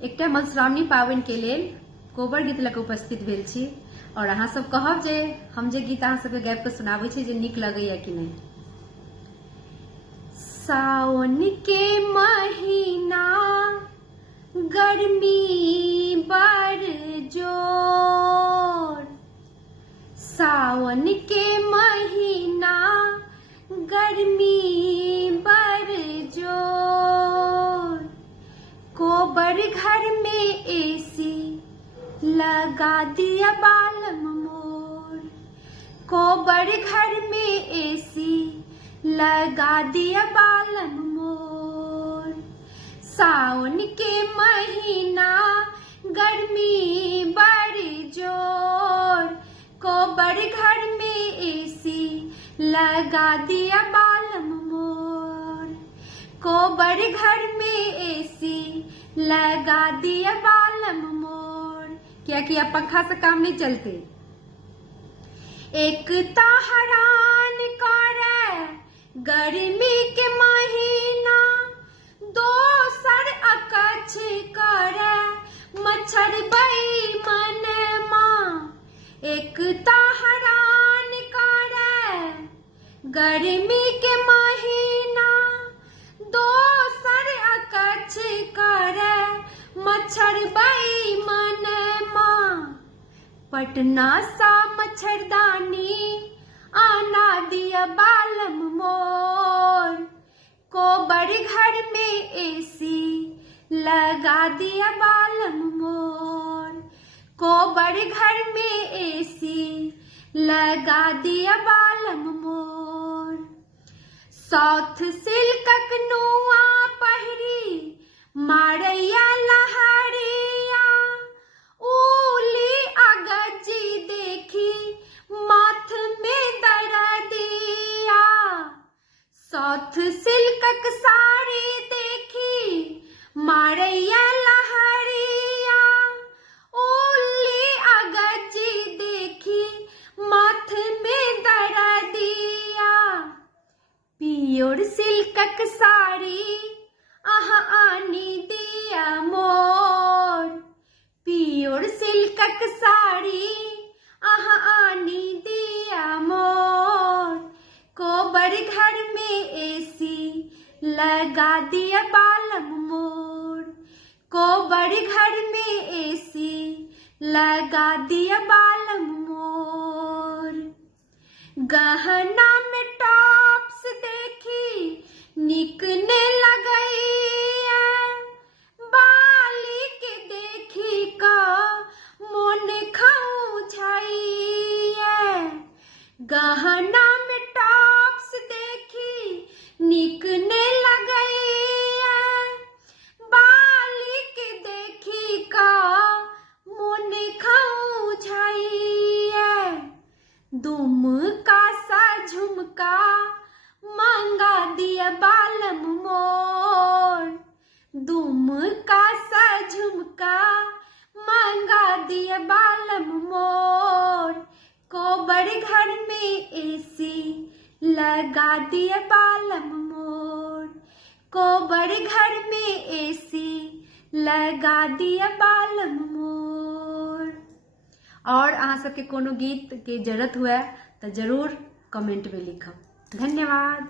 एकटा मधुश्रावणी पावनि के लेल कोबर गीत लग उपस्थित भेल छी और अहाँ सब कहब जे हम जे गीत अहाँ सबके गाबि के सुनाबै छी जे नीक लगैया कि नहीं। सावन के महीना गर्मी बड़ जोर, सावन के महीना गर्मी बड़ जोर, कोबर घर में एसी लगा दिया बालम मोर, कोबर घर में एसी लगा दिया बालम मोर। सावन के महीना गर्मी बड़ जोर, कोबर घर में एसी लगा दिया बालम मोर, कोबर घर में एसी लगा दिया बालम मोर। क्या किया, पंखा से काम नहीं चलते। एक हैरान करे गर्मी के महीना, दोसर अकछ करे मच्छर बेईमान माँ। एक हैरान करे गर्मी के महीना, दोसर अकछ करे मच्छर बेईमान माँ। पटना सा मच्छरदानी आना दिया बालम मोर, कोबर घर में एसी लगा दिया बालम मोर, कोबर घर में एसी लगा दिया बालम मोर। साउथ सिल्कक नुआ पहिरी मारैया लहरिया, उली अगजी देखी माथ में दर्दिया। साउथ सिल्कक साड़ी देखी मारैया लहरिया, उली अगजी देखी माथ में दर्दिया। प्योर सिल्कक साड़ी आहा आनी दिया मोर, प्योर सिल्कक साड़ी आहा आनी दिया मोर, कोबर घर में एसी लगा दिया बालम मोर, कोबर घर में एसी लगा दिया बालम मोर। गहना में टॉप्स देखी निकने लगैया, बाली के देखी का मन खाऊं छाइया। गहना में टॉप्स देखी निकने लगैया, बाली के देखी का मन खाऊं छाइया। दुम का सा झुमका मांगा दिया बालम मोर, दुम का सा झुमका मांगा दिया बालम मोर, कोबर घर में एसी लगा दिया बालम मोर, कोबर घर में एसी लगा दिया बालम मोर। और अहाँ सबके कोनो गीत के जरूरत हुए तो जरूर कमेंट में लिखब। धन्यवाद।